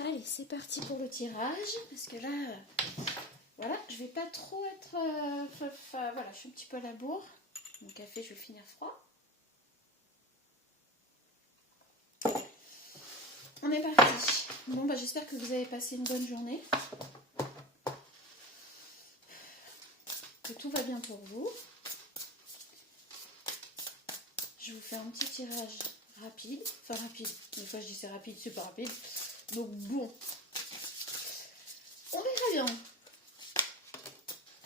Allez, c'est parti pour le tirage, parce que là, voilà, je vais pas trop être... voilà, je suis un petit peu à la bourre. Mon café, je vais finir froid. On est parti. Bon, bah, j'espère que vous avez passé une bonne journée. Que tout va bien pour vous. Je vous fais un petit tirage rapide. Enfin, rapide. Des fois, je dis c'est rapide, c'est pas rapide. Donc, bon. On verra bien.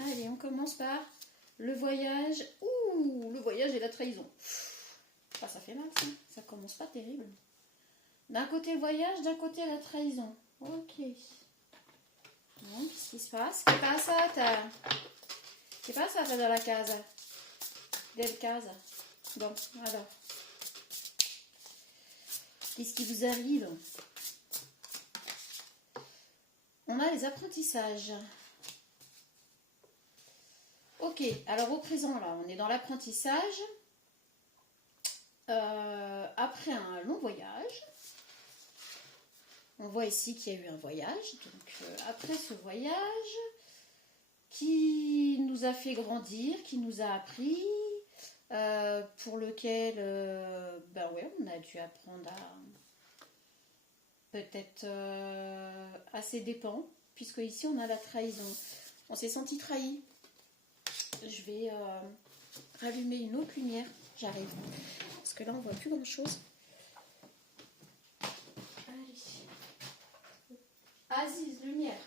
Allez, on commence par le voyage. Ouh, le voyage et la trahison. Ah, ça fait mal, ça. Ça commence pas terrible. D'un côté le voyage, d'un côté la trahison. Ok. Bon, qu'est-ce qui se passe? Che passata? Che passata dalla casa? Del casa. Bon, alors. Qu'est-ce qui vous arrive? On a les apprentissages. Ok, alors au présent, là, on est dans l'apprentissage. Après un long voyage. On voit ici qu'il y a eu un voyage. Donc, après ce voyage, qui nous a fait grandir, qui nous a appris, pour lequel, ben ouais, on a dû apprendre à peut-être à ses dépens, puisque ici on a la trahison. On s'est senti trahi. Je vais rallumer une autre lumière. J'arrive. Parce que là on voit plus grand chose. Aziz, lumière.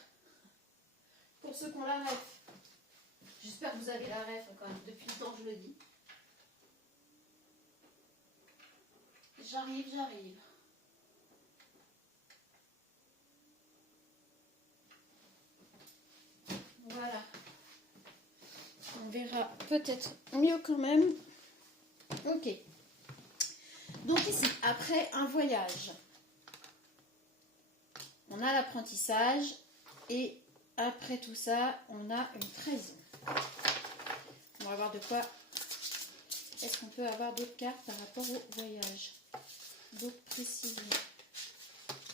Pour ceux qui ont la ref. J'espère que vous avez la ref quand même. Depuis le temps que je le dis. J'arrive, j'arrive. Voilà. On verra peut-être mieux quand même. Ok. Donc ici, après un voyage, on a l'apprentissage et après tout ça, on a une trahison. On va voir de quoi est-ce qu'on peut avoir d'autres cartes par rapport au voyage. D'autres précisions.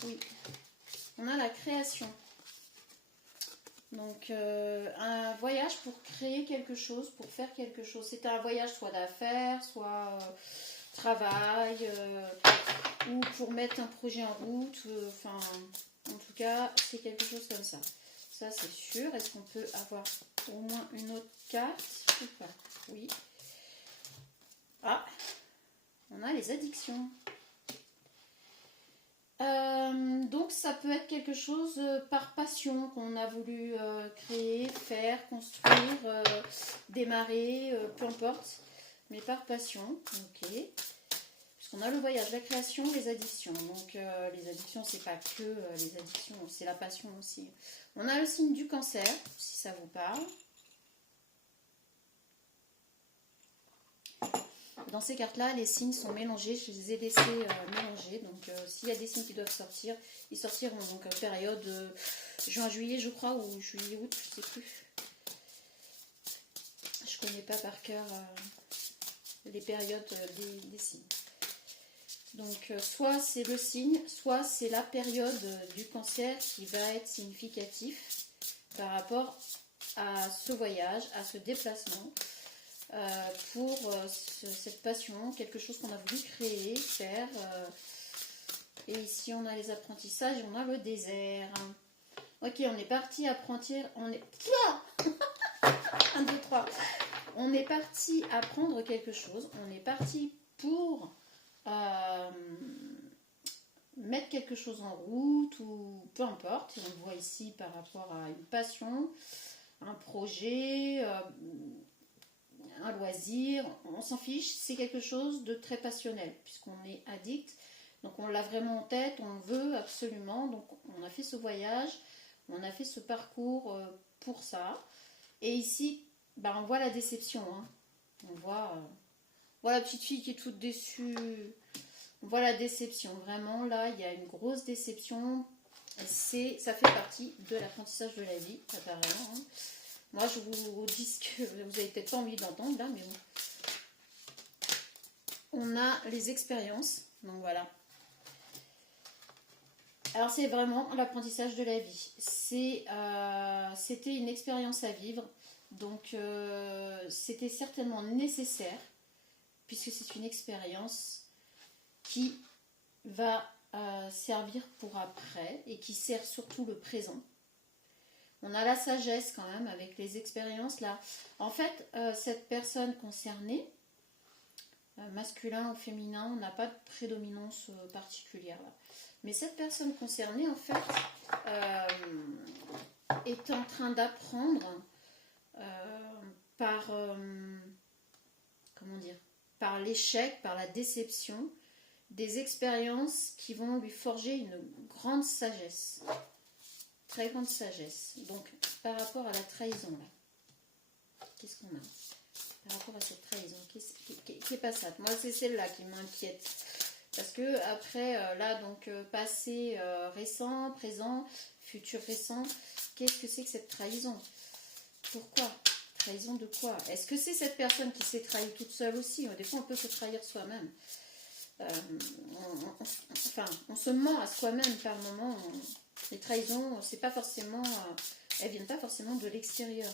Oui. On a la création. Donc, un voyage pour créer quelque chose, pour faire quelque chose. C'est un voyage soit d'affaires, soit travail, ou pour mettre un projet en route. Enfin, en tout cas, c'est quelque chose comme ça. Ça, c'est sûr. Est-ce qu'on peut avoir au moins une autre carte ou pas? Oui. Ah, on a les addictions. Donc ça peut être quelque chose par passion qu'on a voulu créer, faire, construire, démarrer, peu importe, mais par passion, ok. Puisqu'on a le voyage, la création, les addictions. Donc les addictions, c'est pas que les addictions, c'est la passion aussi. On a le signe du cancer, si ça vous parle. Dans ces cartes-là, les signes sont mélangés. Je les ai laissés mélanger. Donc, s'il y a des signes qui doivent sortir, ils sortiront. Donc, période juin-juillet, je crois, ou juillet-août, je ne sais plus. Je ne connais pas par cœur les périodes des signes. Donc, soit c'est le signe, soit c'est la période du cancer qui va être significatif par rapport à ce voyage, à ce déplacement. Pour cette passion, quelque chose qu'on a voulu créer, faire. Et ici, on a les apprentissages et on a le désert. Ok, on est parti apprendre. On est... 1, 2, 3. On est parti apprendre quelque chose. On est parti pour mettre quelque chose en route ou peu importe. Et on le voit ici par rapport à une passion, un projet... un loisir, on s'en fiche, c'est quelque chose de très passionnel puisqu'on est addict, donc on l'a vraiment en tête, on veut absolument, donc on a fait ce voyage, on a fait ce parcours pour ça, et ici ben, on voit la déception, hein. On voit la petite fille qui est toute déçue, on voit la déception, vraiment là il y a une grosse déception, et ça fait partie de l'apprentissage de la vie apparemment, hein. Moi, je vous dis ce que vous n'avez peut-être pas envie d'entendre, là, mais bon. On a les expériences, donc voilà. Alors c'est vraiment l'apprentissage de la vie. C'était une expérience à vivre, donc c'était certainement nécessaire, puisque c'est une expérience qui va servir pour après et qui sert surtout le présent. On a la sagesse quand même avec les expériences là. En fait, cette personne concernée, masculin ou féminin, on n'a pas de prédominance particulière là. Mais cette personne concernée, en fait, est en train d'apprendre par, comment dire, par l'échec, par la déception, des expériences qui vont lui forger une grande sagesse, très grande sagesse. Donc, par rapport à la trahison, là, qu'est-ce qu'on a par rapport à cette trahison qui est passable? Moi, c'est celle-là qui m'inquiète. Parce que après, là, donc, passé récent, présent, futur récent, qu'est-ce que c'est que cette trahison? Pourquoi? Trahison de quoi? Est-ce que c'est cette personne qui s'est trahie toute seule aussi? Des fois, on peut se trahir soi-même. On se ment à soi-même par moment. Les trahisons, c'est pas forcément, elles viennent pas forcément de l'extérieur.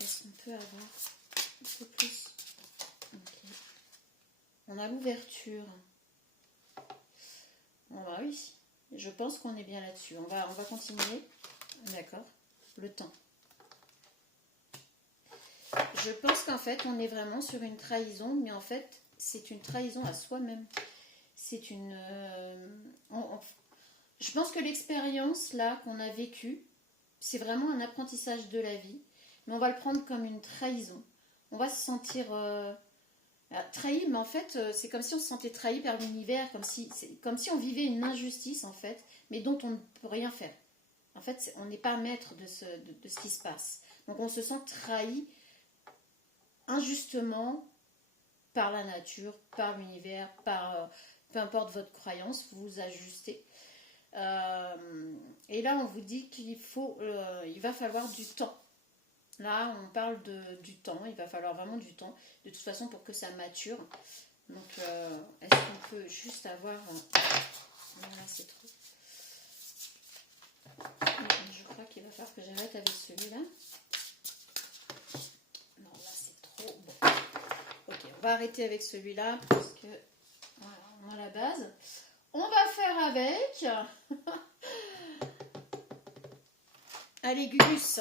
Est-ce qu'on peut avoir un peu plus? Okay. On a l'ouverture. Bon, bah oui, je pense qu'on est bien là-dessus. On va continuer. D'accord. Le temps. Je pense qu'en fait, on est vraiment sur une trahison, mais en fait, c'est une trahison à soi-même. C'est une... je pense que l'expérience, là, qu'on a vécue, c'est vraiment un apprentissage de la vie, mais on va le prendre comme une trahison. On va se sentir trahi, mais en fait, c'est comme si on se sentait trahi par l'univers, comme si on vivait une injustice, en fait, mais dont on ne peut rien faire. En fait, on n'est pas maître de ce qui se passe. Donc, on se sent trahi injustement par la nature, par l'univers, par peu importe votre croyance, vous vous ajustez. Et là, on vous dit il va falloir du temps. Là, on parle du temps, il va falloir vraiment du temps, de toute façon, pour que ça mature. Donc, est-ce qu'on peut juste avoir... Voilà, c'est trop. Je crois qu'il va falloir que j'arrête avec celui-là. Non, là, c'est trop bon. Ok, on va arrêter avec celui-là, parce que, voilà, on a la base. On va faire avec... Allez, Gugus.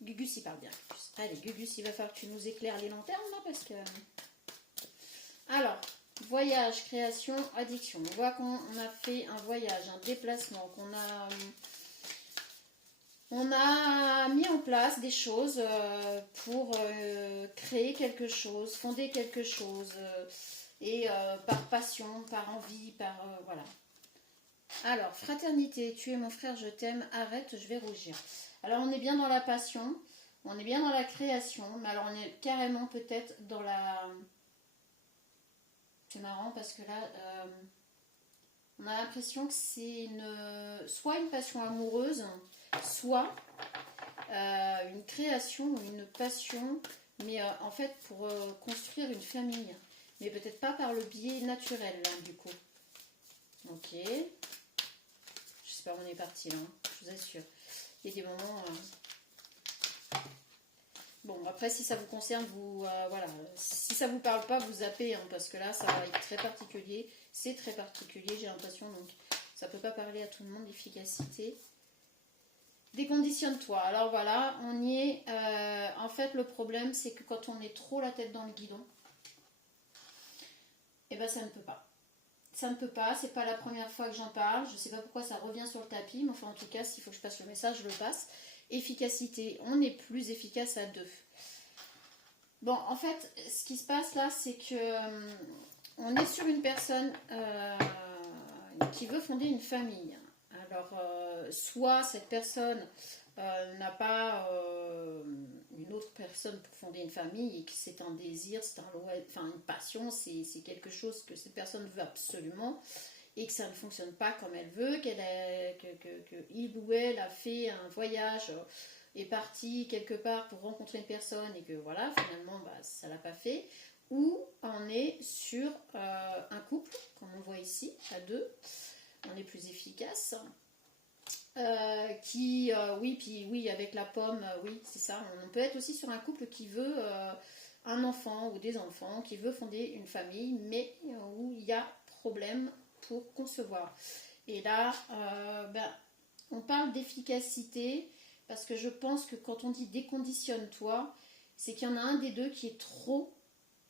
Gugus, il parle bien. Allez, Gugus, il va falloir que tu nous éclaires les lanternes, là, parce que... Alors, voyage, création, addiction. On voit qu'on a fait un voyage, un déplacement, on a mis en place des choses pour créer quelque chose, fonder quelque chose, et par passion, par envie, voilà. Alors, fraternité, tu es mon frère, je t'aime, arrête, je vais rougir. Alors, on est bien dans la passion, on est bien dans la création, mais alors on est carrément peut-être dans la... C'est marrant parce que là, on a l'impression que c'est soit une passion amoureuse, soit une création ou une passion, mais en fait pour construire une famille. Mais peut-être pas par le biais naturel, là, du coup. Ok. Je sais pas où on est parti, là, je vous assure. Il y a des moments... Bon, après, si ça vous concerne, voilà. Si ça vous parle pas, vous zappez, hein, parce que là, ça va être très particulier. C'est très particulier, j'ai l'impression, donc ça peut pas parler à tout le monde, l'efficacité. Déconditionne-toi. Alors voilà, on y est. En fait, le problème, c'est que quand on est trop la tête dans le guidon, eh ben, ça ne peut pas. Ça ne peut pas, c'est pas la première fois que j'en parle. Je sais pas pourquoi ça revient sur le tapis, mais enfin, en tout cas, s'il faut que je passe le message, je le passe. Efficacité, on est plus efficace à deux. Bon, en fait, ce qui se passe là, c'est que on est sur une personne qui veut fonder une famille. Alors, soit cette personne n'a pas une autre personne pour fonder une famille et que c'est un désir, c'est une passion, c'est quelque chose que cette personne veut absolument et que ça ne fonctionne pas comme elle veut, que il ou elle a fait un voyage, est parti quelque part pour rencontrer une personne et que voilà, finalement, ça ne l'a pas fait. Ou on est sur un couple, comme on voit ici, à deux, on est plus efficace. Oui, puis oui, avec la pomme, oui, c'est ça. On peut être aussi sur un couple qui veut un enfant ou des enfants, qui veut fonder une famille, mais où il y a problème pour concevoir. Et là, on parle d'efficacité parce que je pense que quand on dit déconditionne-toi, c'est qu'il y en a un des deux qui est trop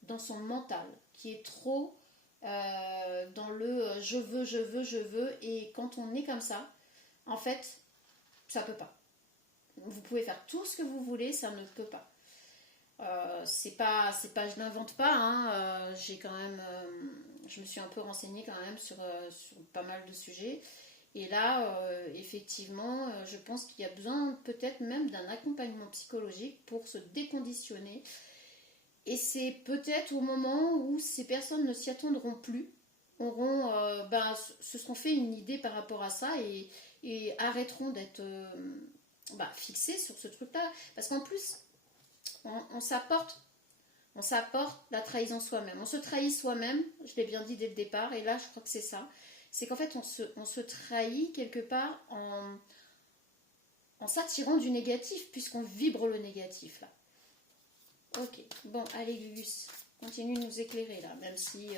dans son mental, qui est trop dans le je veux, je veux, je veux. Et quand on est comme ça, en fait, ça peut pas. Vous pouvez faire tout ce que vous voulez, ça ne peut pas. C'est pas, je n'invente pas. Hein, j'ai quand même, je me suis un peu renseignée quand même sur pas mal de sujets. Et là, effectivement, je pense qu'il y a besoin peut-être même d'un accompagnement psychologique pour se déconditionner. Et c'est peut-être au moment où ces personnes ne s'y attendront plus, se seront fait une idée par rapport à ça et arrêteront d'être fixées sur ce truc-là. Parce qu'en plus, on s'apporte la trahison soi-même. On se trahit soi-même, je l'ai bien dit dès le départ, et là je crois que c'est ça. C'est qu'en fait on se trahit quelque part en s'attirant du négatif, puisqu'on vibre le négatif là. Ok, bon, allez Gugus, continue de nous éclairer là, même si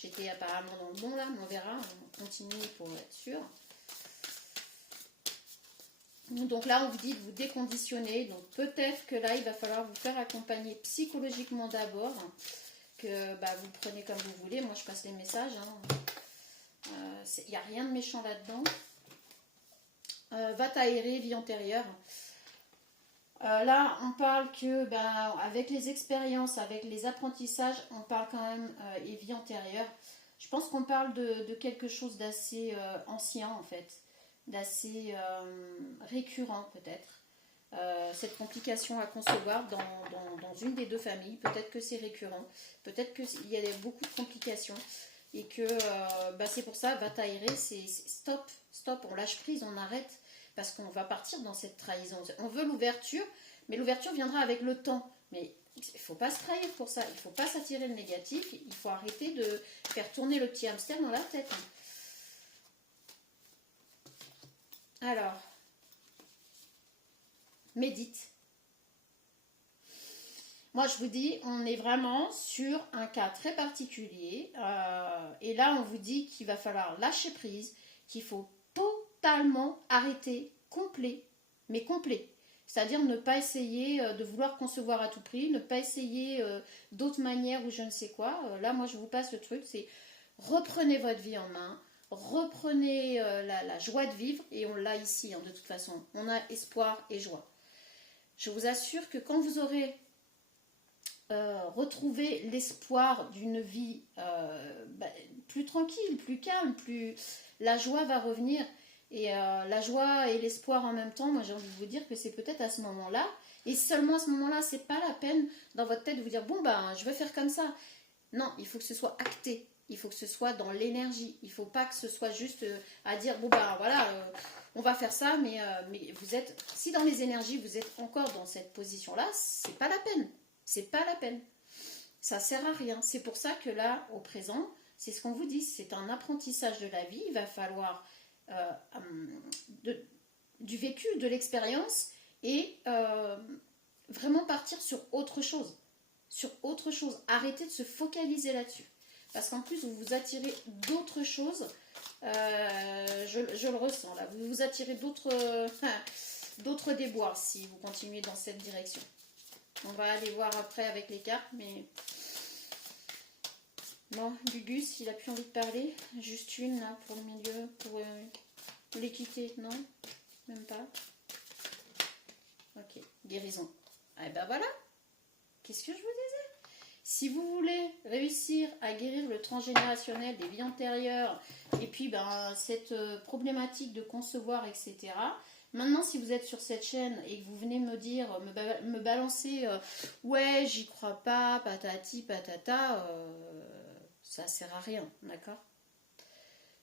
j'étais apparemment dans le bon là, mais on verra, on continue pour être sûr. Donc là, on vous dit de vous déconditionner. Donc peut-être que là, il va falloir vous faire accompagner psychologiquement d'abord. Que vous prenez comme vous voulez. Moi, je passe les messages. Il n'y a rien de méchant là-dedans. Va t'aérer, vie antérieure. Là, on parle que avec les expériences, avec les apprentissages, on parle quand même et vie antérieure. Je pense qu'on parle de quelque chose d'assez ancien en fait. D'assez récurrent peut-être. Cette complication à concevoir dans une des deux familles. Peut-être que c'est récurrent. Peut-être qu'il y a beaucoup de complications. Et que c'est pour ça, va t'aérer, c'est stop, on lâche prise, on arrête. Parce qu'on va partir dans cette trahison. On veut l'ouverture, mais l'ouverture viendra avec le temps. Mais il ne faut pas se trahir pour ça. Il ne faut pas s'attirer le négatif. Il faut arrêter de faire tourner le petit hamster dans la tête. Alors, médite. Moi, je vous dis, on est vraiment sur un cas très particulier. Et là, on vous dit qu'il va falloir lâcher prise, qu'il faut totalement arrêter, complet. C'est-à-dire ne pas essayer de vouloir concevoir à tout prix, ne pas essayer d'autres manières ou je ne sais quoi. Là, moi, je vous passe le truc, c'est reprenez votre vie en main, reprenez la joie de vivre, et on l'a ici, de toute façon. On a espoir et joie. Je vous assure que quand vous aurez retrouvé l'espoir d'une vie plus tranquille, plus calme, la joie va revenir. Et la joie et l'espoir en même temps, moi j'ai envie de vous dire que c'est peut-être à ce moment-là, et seulement à ce moment-là, c'est pas la peine dans votre tête de vous dire bon je vais faire comme ça. Non, il faut que ce soit acté, il faut que ce soit dans l'énergie, il faut pas que ce soit juste à dire on va faire ça, mais vous êtes, si dans les énergies vous êtes encore dans cette position-là, c'est pas la peine, ça sert à rien. C'est pour ça que là, au présent, c'est ce qu'on vous dit, c'est un apprentissage de la vie, il va falloir du vécu, de l'expérience, et vraiment partir sur autre chose. Arrêtez de se focaliser là-dessus. Parce qu'en plus, vous vous attirez d'autres choses. Je le ressens là. Vous vous attirez d'autres déboires si vous continuez dans cette direction. On va aller voir après avec les cartes, mais... Bon, Gugus, il a plus envie de parler. Juste une là pour le milieu, pour l'équité, non? Même pas. Ok, guérison. Eh ben voilà. Qu'est-ce que je vous disais? Si vous voulez réussir à guérir le transgénérationnel des vies antérieures et puis cette problématique de concevoir, etc. Maintenant, si vous êtes sur cette chaîne et que vous venez me dire, me balancer, ouais, j'y crois pas, patati, patata, ça sert à rien, d'accord?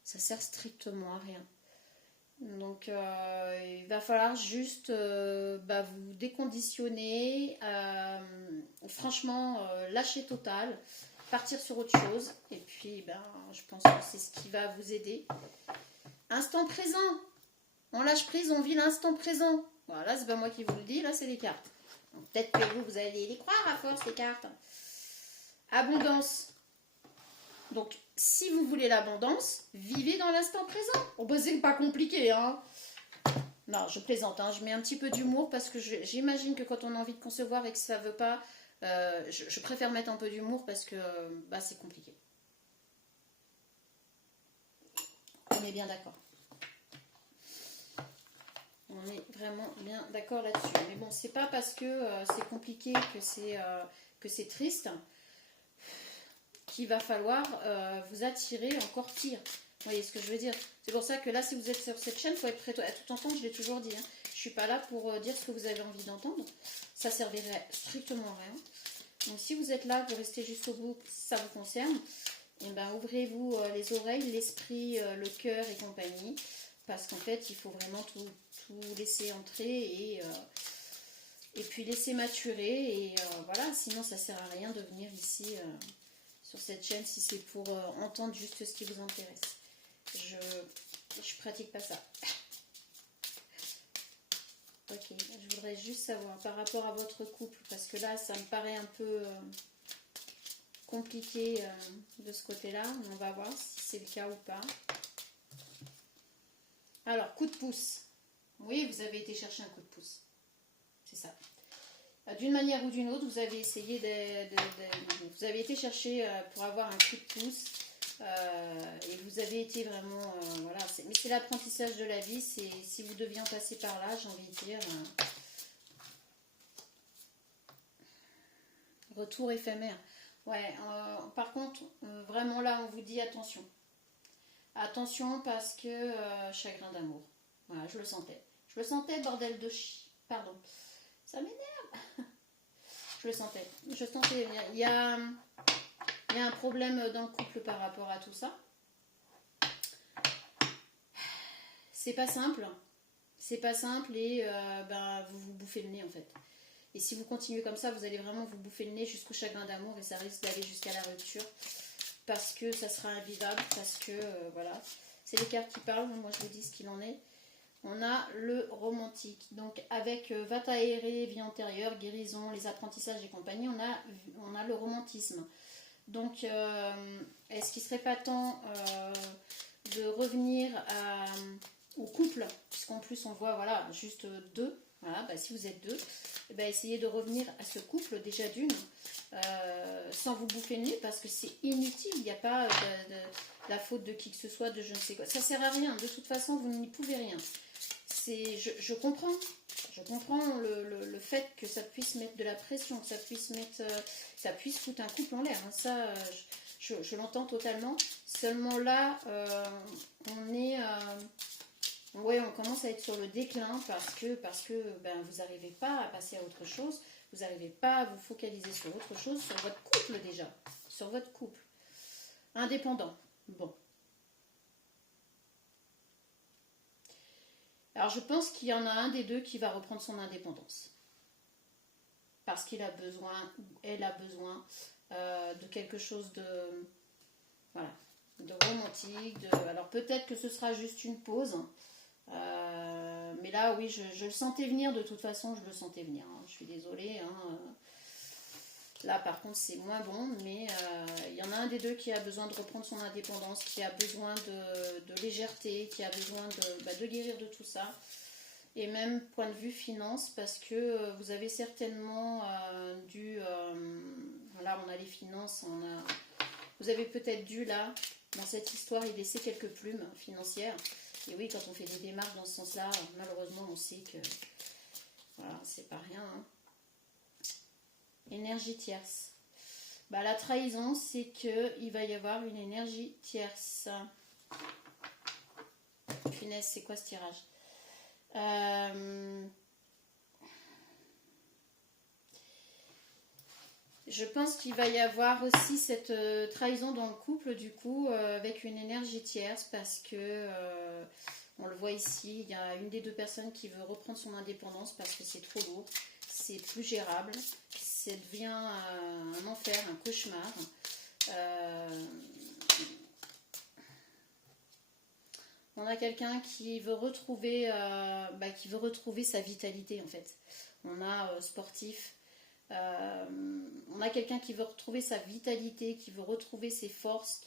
Ça sert strictement à rien. Donc, il va falloir juste vous déconditionner, franchement, lâcher total. partir sur autre chose. Et puis, ben, je pense que c'est ce qui va vous aider. Instant présent. On lâche prise, on vit l'instant présent. Voilà, c'est pas moi qui vous le dis, là, c'est les cartes. Peut-être que vous allez les croire à force, les cartes. Abondance. Donc, si vous voulez l'abondance, vivez dans l'instant présent. Oh, bah, c'est pas compliqué, hein. Non, je plaisante, hein. Je mets un petit peu d'humour parce que j'imagine que quand on a envie de concevoir et que ça veut pas, je préfère mettre un peu d'humour parce que bah, c'est compliqué. On est bien d'accord. On est vraiment bien d'accord là-dessus. Mais bon, c'est pas parce que c'est compliqué que c'est triste qu'il va falloir vous attirer encore pire. Vous voyez ce que je veux dire? C'est pour ça que là, si vous êtes sur cette chaîne, il faut être prêt à tout entendre, je l'ai toujours dit. Hein. Je ne suis pas là pour dire ce que vous avez envie d'entendre. Ça servirait strictement à rien. Donc si vous êtes là, vous restez jusqu'au bout, ça vous concerne, et ben, ouvrez-vous les oreilles, l'esprit, le cœur et compagnie. Parce qu'en fait, il faut vraiment tout laisser entrer et puis laisser maturer. Et voilà, sinon ça ne sert à rien de venir ici sur cette chaîne si c'est pour entendre juste ce qui vous intéresse. Je pratique pas ça. Ok, je voudrais juste savoir par rapport à votre couple, parce que là, ça me paraît un peu compliqué de ce côté-là. On va voir si c'est le cas ou pas. Alors, coup de pouce. Oui, vous avez été chercher un coup de pouce. C'est ça. D'une manière ou d'une autre, vous avez essayé vous avez été chercher pour avoir un coup de pouce. Et vous avez été vraiment voilà, mais c'est l'apprentissage de la vie. C'est si vous deviez en passer par là, j'ai envie de dire retour éphémère. Ouais, par contre, vraiment là, on vous dit attention. Attention parce que chagrin d'amour. Voilà, je le sentais. Je le sentais, bordel de chi. Pardon. Ça m'énerve. Je le sentais. Je sentais. Il y a un problème dans le couple par rapport à tout ça. C'est pas simple. C'est pas simple et ben, vous vous bouffez le nez en fait. Et si vous continuez comme ça, vous allez vraiment vous bouffer le nez jusqu'au chagrin d'amour et ça risque d'aller jusqu'à la rupture. Parce que ça sera invivable, parce que voilà. C'est les cartes qui parlent, moi je vous dis ce qu'il en est. On a le romantique. Donc avec va t'aérer, vie antérieure, guérison, les apprentissages et compagnie, on a le romantisme. Donc est-ce qu'il ne serait pas temps de revenir au couple, puisqu'en plus on voit voilà, juste deux. Voilà, bah, si vous êtes deux, bah, essayez de revenir à ce couple déjà d'une, sans vous bouffer le nez, parce que c'est inutile, il n'y a pas la faute de qui que ce soit, de je ne sais quoi. Ça ne sert à rien, de toute façon vous n'y pouvez rien. Je comprends le fait que ça puisse mettre de la pression, que ça puisse foutre un couple en l'air. Hein. Ça, je l'entends totalement. Seulement là, on est... ouais, on commence à être sur le déclin parce que ben, vous n'arrivez pas à passer à autre chose. Vous n'arrivez pas à vous focaliser sur autre chose, sur votre couple déjà. Sur votre couple. Indépendant. Bon. Alors je pense qu'il y en a un des deux qui va reprendre son indépendance. Parce qu'il a besoin, ou elle a besoin de quelque chose de... Voilà. De romantique. Alors peut-être que ce sera juste une pause. Mais là, oui, je le sentais venir, de toute façon, je le sentais venir. Hein. Je suis désolée. Hein. Là, par contre, c'est moins bon, mais il y en a un des deux qui a besoin de reprendre son indépendance, qui a besoin de légèreté, qui a besoin de guérir de tout ça. Et même point de vue finance, parce que vous avez certainement dû... là, on a les finances, vous avez peut-être dû, là, dans cette histoire, y laisser quelques plumes financières. Et oui, quand on fait des démarches dans ce sens-là, malheureusement, on sait que voilà, c'est pas rien. Hein. Énergie tierce. Bah, la trahison, c'est qu'il va y avoir une énergie tierce. Punaise, c'est quoi ce tirage? Je pense qu'il va y avoir aussi cette trahison dans le couple, du coup, avec une énergie tierce, parce que, on le voit ici, il y a une des deux personnes qui veut reprendre son indépendance parce que c'est trop lourd, c'est plus gérable, ça devient un enfer, un cauchemar. Euh, on a quelqu'un qui veut retrouver sa vitalité en fait. On a sportif. On a quelqu'un qui veut retrouver sa vitalité, qui veut retrouver ses forces,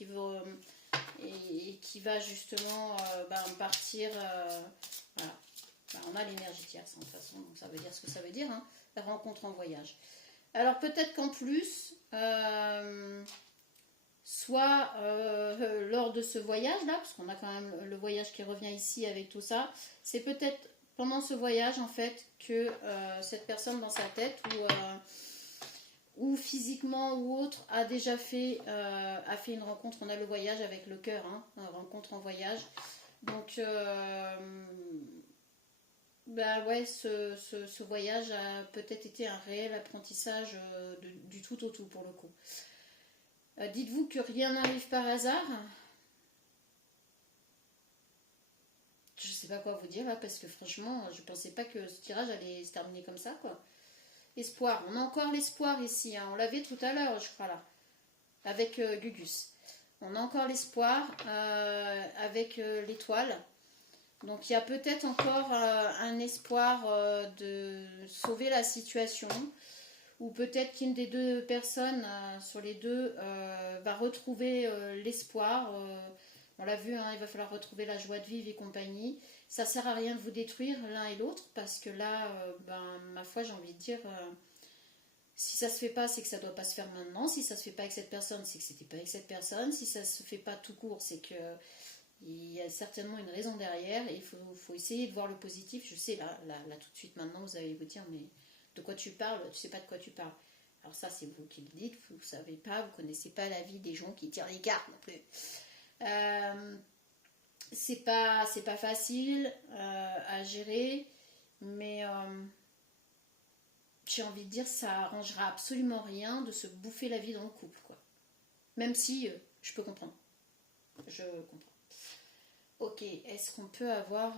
et qui va justement partir. Voilà. On a l'énergie tierce, de toute façon, donc ça veut dire ce que ça veut dire, hein, la rencontre en voyage. Alors peut-être qu'en plus, soit lors de ce voyage-là, parce qu'on a quand même le voyage qui revient ici avec tout ça, c'est peut-être pendant ce voyage, en fait, que cette personne dans sa tête, ou physiquement ou autre, a déjà fait une rencontre. On a le voyage avec le cœur, hein, une rencontre en voyage. Donc, ouais, ce voyage a peut-être été un réel apprentissage du tout au tout pour le coup. Dites-vous que rien n'arrive par hasard. Je sais pas quoi vous dire là, parce que franchement, je pensais pas que ce tirage allait se terminer comme ça, quoi. Espoir, on a encore l'espoir ici, hein. On l'avait tout à l'heure, je crois là, avec Gugus. On a encore l'espoir avec l'étoile. Donc il y a peut-être encore un espoir de sauver la situation, ou peut-être qu'une des deux personnes sur les deux va retrouver l'espoir. On l'a vu, hein, il va falloir retrouver la joie de vivre et compagnie. Ça sert à rien de vous détruire l'un et l'autre, parce que là, ma foi, j'ai envie de dire, si ça se fait pas, c'est que ça doit pas se faire maintenant. Si ça se fait pas avec cette personne, c'est que c'était pas avec cette personne. Si ça se fait pas tout court, c'est que il y a certainement une raison derrière, et il faut essayer de voir le positif. Je sais, là tout de suite, maintenant, vous allez vous dire, mais de quoi tu parles? Tu sais pas de quoi tu parles. Alors ça, c'est vous qui le dites, vous savez pas, vous connaissez pas la vie des gens qui tirent les cartes non plus. C'est pas facile à gérer, mais j'ai envie de dire, ça arrangera absolument rien de se bouffer la vie dans le couple, quoi. Même si je peux comprendre. Je comprends. Ok, est-ce qu'on peut avoir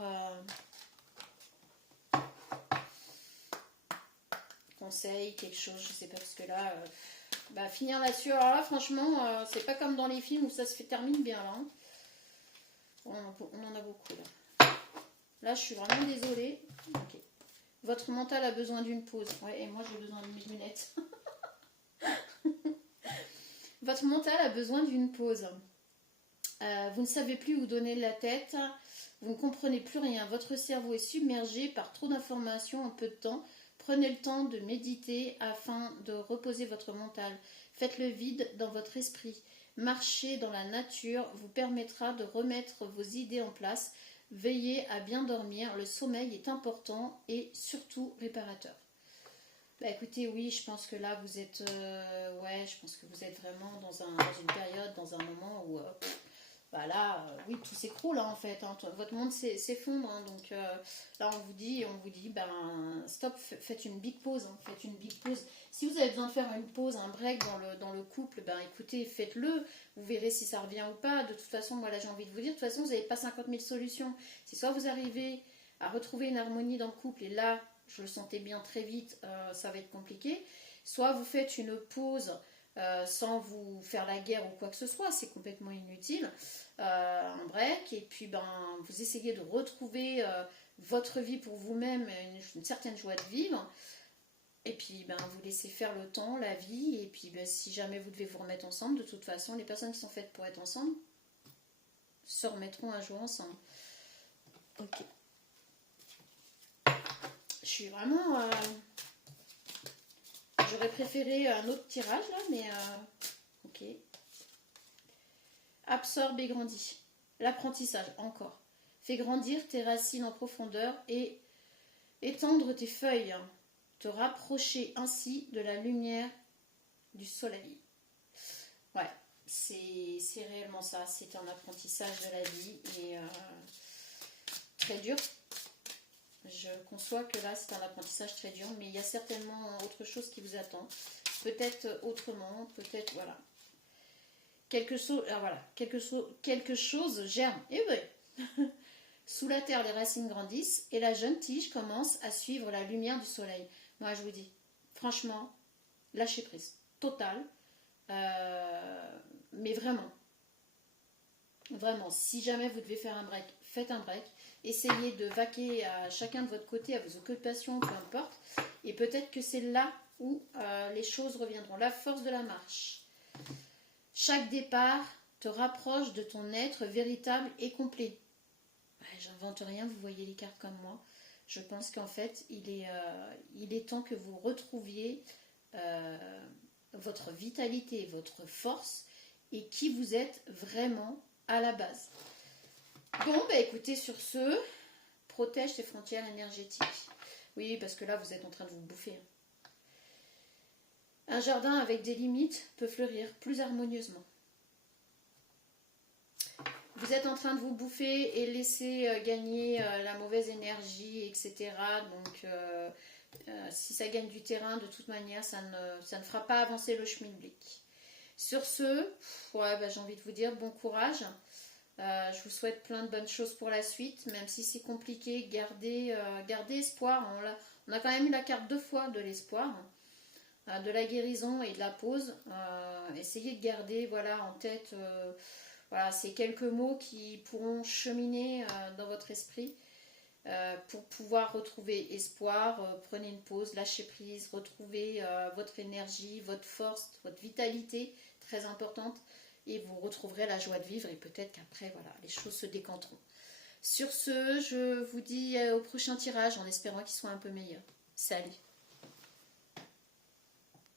conseil, quelque chose, je sais pas, parce que là, finir là-dessus, alors là, franchement, c'est pas comme dans les films où ça se termine bien, là. Hein. On en a beaucoup, là. Là, je suis vraiment désolée. Ok. Votre mental a besoin d'une pause. Ouais, et moi, j'ai besoin de mes lunettes. Votre mental a besoin d'une pause. Vous ne savez plus où donner la tête. Vous ne comprenez plus rien. Votre cerveau est submergé par trop d'informations en peu de temps. Prenez le temps de méditer afin de reposer votre mental. Faites le vide dans votre esprit. Marcher dans la nature vous permettra de remettre vos idées en place. Veillez à bien dormir. Le sommeil est important et surtout réparateur. Écoutez, oui, je pense que là vous êtes, je pense que vous êtes vraiment dans une période, dans un moment où oui, tout s'écroule, hein, en fait, hein. Votre monde s'effondre, hein, donc là on vous dit, stop, faites une big pause, hein, faites une big pause. Si vous avez besoin de faire une pause, un break dans le couple, écoutez, faites-le, vous verrez si ça revient ou pas. De toute façon, moi là j'ai envie de vous dire, de toute façon vous n'avez pas 50 000 solutions. C'est soit vous arrivez à retrouver une harmonie dans le couple, et là, je le sentais bien très vite, ça va être compliqué, soit vous faites une pause sans vous faire la guerre ou quoi que ce soit, c'est complètement inutile, un break, et puis vous essayez de retrouver votre vie pour vous-même, une certaine joie de vivre, et puis vous laissez faire le temps, la vie, et puis si jamais vous devez vous remettre ensemble, de toute façon les personnes qui sont faites pour être ensemble se remettront un jour ensemble. Ok. Je suis vraiment... J'aurais préféré un autre tirage là, mais ok. Absorbe et grandis. L'apprentissage, encore. Fais grandir tes racines en profondeur et étendre tes feuilles. Te rapprocher ainsi de la lumière du soleil. Ouais, c'est réellement ça. C'est un apprentissage de la vie et très dur. Je conçois que là c'est un apprentissage très dur, mais il y a certainement autre chose qui vous attend. Peut-être autrement, peut-être voilà. Quelque chose germe. Et oui. Sous la terre, les racines grandissent et la jeune tige commence à suivre la lumière du soleil. Moi je vous dis, franchement, lâchez prise. Total. mais vraiment, vraiment, si jamais vous devez faire un break, faites un break. Essayez de vaquer à chacun de votre côté, à vos occupations, peu importe. Et peut-être que c'est là où les choses reviendront. La force de la marche. Chaque départ te rapproche de ton être véritable et complet. Ouais, j'invente rien, vous voyez les cartes comme moi. Je pense qu'en fait, il est temps que vous retrouviez votre vitalité, votre force et qui vous êtes vraiment à la base. Bon, bah écoutez, sur ce, protège tes frontières énergétiques. Oui, parce que là, vous êtes en train de vous bouffer. Un jardin avec des limites peut fleurir plus harmonieusement. Vous êtes en train de vous bouffer et laisser gagner la mauvaise énergie, etc. Donc, si ça gagne du terrain, de toute manière, ça ne fera pas avancer le schmilblick. Sur ce, ouais, bah, j'ai envie de vous dire bon courage. Je vous souhaite plein de bonnes choses pour la suite, même si c'est compliqué, gardez espoir. On a quand même eu la carte 2 fois de l'espoir, de la guérison et de la pause. Essayez de garder voilà, en tête voilà, ces quelques mots qui pourront cheminer dans votre esprit pour pouvoir retrouver espoir. Prenez une pause, lâchez prise, retrouvez votre énergie, votre force, votre vitalité, très importante. Et vous retrouverez la joie de vivre et peut-être qu'après, voilà, les choses se décanteront. Sur ce, je vous dis au prochain tirage en espérant qu'il soit un peu meilleur. Salut!